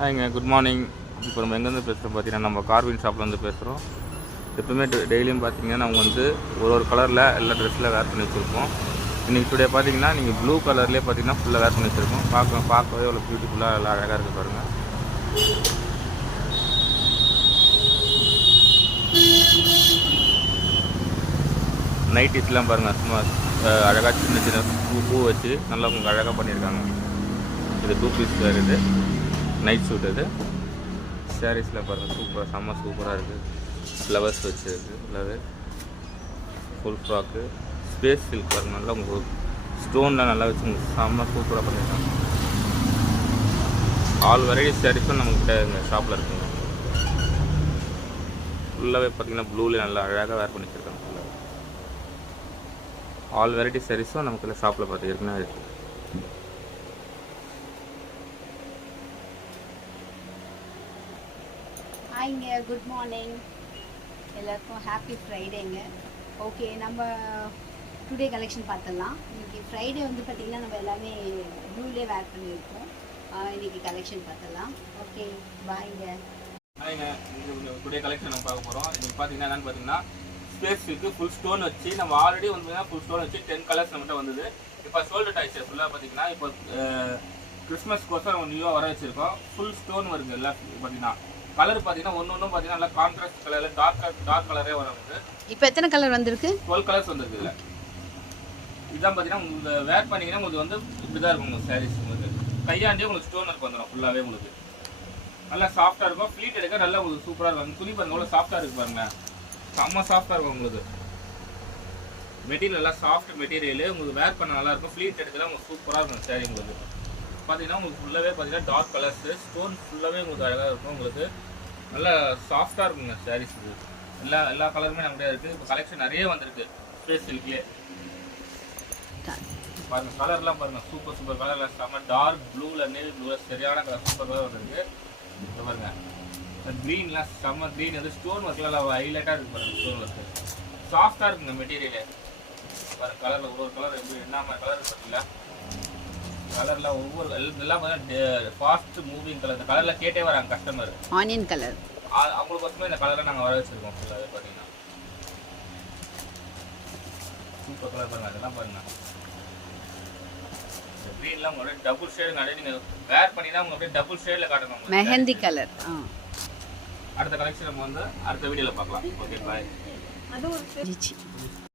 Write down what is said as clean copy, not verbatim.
ஹாய்ங்க, good morning. இப்போ நம்ம எங்கேருந்து பேசுகிறோம் பார்த்தீங்கன்னா, நம்ம கார்வின் ஷாப்லேருந்து பேசுகிறோம். எப்பவுமே டெய்லியும் பார்த்தீங்கன்னா நம்ம வந்து ஒரு கலரில் எல்லா ட்ரெஸ்ஸில் வேர் பண்ணி வச்சுருப்போம். இன்றைக்கி டுடே பார்த்தீங்கன்னா நீங்கள் ப்ளூ கலர்லேயே பார்த்தீங்கன்னா ஃபுல்லாக வேர் பண்ணி வச்சுருக்கோம். பார்க்கவே எவ்வளோ பியூட்டிஃபுல்லாக எல்லாம் அழகாக இருக்குது பாருங்கள். நைட்டிஸ்லாம் பாருங்கள், சும்மா அழகாக சின்ன சின்ன பூ வச்சு நல்லா உங்களுக்கு அழகாக பண்ணியிருக்காங்க. இது 2 பீஸ் வேர், இது நைட் சூட். இது சாரீஸில் பாருங்கள், செம்ம சூப்பராக இருக்குது. ஃப்ளவர்ஸ் வச்சுருக்கு, ஃபுல்லாகவே ஃபுல் ஃப்ராக்கு ஸ்பேஸ் சில்க் பாருங்கள். நல்லா உங்களுக்கு ஸ்டோன்லாம் நல்லா வச்சு உங்களுக்கு செம்ம சூப்பராக பண்ணியிருக்காங்க. ஆல் வெரைட்டி சாரீஸும் நம்மக்கிட்ட இந்த ஷாப்பில் இருக்குங்க. ஃபுல்லாகவே பார்த்தீங்கன்னா ப்ளூவில் நல்லா அழகாக வேர் பண்ணி வச்சுருக்காங்க. ஃபுல்லாக ஆல் வெரைட்டி சாரீஸும் நமக்கு ஷாப்பில் பார்த்து ஏற்கனவே இருக்குது. ஹாய்ங்க, குட் மார்னிங். எல்லாருக்கும் ஹாப்பி ஃப்ரைடேங்க. ஓகே, நம்ம டுடே கலெக்ஷன் பார்த்துடலாம். இன்றைக்கி ஃப்ரைடே வந்து பார்த்திங்கன்னா நம்ம எல்லாமே ப்ளூலே வேர் பண்ணியிருக்கோம். இன்றைக்கி கலெக்ஷன் பார்த்துடலாம். ஓகே, பாய்ங்க. ஹாய்ங்க, இந்த டுடே கலெக்ஷன் நம்ம பார்க்க போகிறோம். இன்றைக்கி பார்த்தீங்கன்னா என்னென்னு பார்த்தீங்கன்னா ஸ்பேஸ் இருக்குது, ஃபுல் ஸ்டோன் வச்சு நம்ம ஆல்ரெடி வந்து ஃபுல் ஸ்டோன் வச்சு 10 கலர்ஸ் நம்மகிட்ட வந்தது. இப்போ சோல்டு ஆயிடுச்சு ஃபுல்லாக. பார்த்தீங்கன்னா இப்போ கிறிஸ்மஸ்க்கோசம் நம்ம நியூவாக வர வச்சுருக்கோம். ஃபுல் ஸ்டோன் வருது எல்லாம். பார்த்தீங்கன்னா கலர் பார்த்தீங்கன்னா ஒன்றும் பார்த்தீங்கன்னா நல்லா கான்ட்ராஸ்ட் கலரில் டார்க் கலரே வரும். இப்போ எத்தனை கலர் வந்திருக்கு? 12 கலர்ஸ் வந்திருக்கு இதில். இதுதான் பார்த்தீங்கன்னா உங்களுக்கு வேர் பண்ணிங்கன்னா உங்களுக்கு வந்து இப்படி தான் இருக்கும். உங்களுக்கு சாரீஸ் உங்களுக்கு கையாண்டே உங்களுக்கு ஸ்டோன் ஒர்க் வந்துடும் ஃபுல்லாகவே. உங்களுக்கு நல்லா சாஃப்டாக இருக்கும். ஃப்ளீட் எடுக்க நல்லா உங்களுக்கு சூப்பராக இருக்கும். துணி பாருங்க எவ்வளோ சாஃப்டாக இருக்குது பாருங்கள். செம்ம சாஃப்டாக இருக்கும். உங்களுக்கு மெட்டீரியல் நல்லா சாஃப்ட் மெட்டீரியல். உங்களுக்கு வேர் பண்ண நல்லாயிருக்கும். ஃப்ளீட் எடுக்கலாம் உங்களுக்கு சூப்பராக இருக்கும் சாரீ. உங்களுக்கு பார்த்தீங்கன்னா உங்களுக்கு ஃபுல்லாகவே பார்த்தீங்கன்னா டார்க் கலர்ஸு ஸ்டோன் ஃபுல்லாகவே உங்களுக்கு அழகாக இருக்கும். உங்களுக்கு நல்லா சாஃப்டாக இருக்குங்க சாரீஸ். இது எல்லா கலருமே நம்மகிட்ட இருக்குது. இப்போ கலெக்ஷன் நிறைய வந்திருக்கு ஸ்பேஸ் சில்க்லேயே. பாருங்கள் கலர்லாம் பாருங்கள், சூப்பர் கலரில் செம்ம டார்க் ப்ளூவில் நேவி ப்ளூவில் சரியான கலர் சூப்பர் கலர் வந்துருக்கு. இப்போ பாருங்கள் க்ரீன்லாம் செம்ம க்ரீன் வந்து ஸ்டோன் ஒர்க்லாம் ஹைலைட்டாக இருக்குது பாருங்கள். ஸ்டோன் ஒர்க்கு சாஃப்டாக இருக்குங்க மெட்டீரியலே. பாருங்கள் கலரில் ஒவ்வொரு கலர் எப்படி என்ன மாதிரி கலர் பார்த்தீங்களா? கலர்லாம் ஒவ்வொரு எல்லாம் பார்த்தீங்கன்னா ஃபாஸ்ட் மூவிங் கலர். இந்த கலரில் கேட்டே வராங்க கஸ்டமர். ஆனியன் கலர் அவங்களுக்கு பசங்க இந்த கலரை நாங்கள் வர வச்சுருக்கோம் ஃபுல்லாகவே. பார்த்தீங்கன்னா சூப்பர் கலர் பாருங்கள். அதெல்லாம் பாருங்கள் இந்த க்ரீன்லாம் உங்களுக்கு டபுள் ஷேடு நிறைய நீங்கள் வேர் பண்ணினா உங்களுக்கு அப்படியே டபுள் ஷேடில் காட்டணும். மெஹந்தி கலர். அடுத்த கலெக்ஷன் நம்ம வந்து அடுத்த வீடியோவில் பார்க்கலாம். ஓகே, பாய்.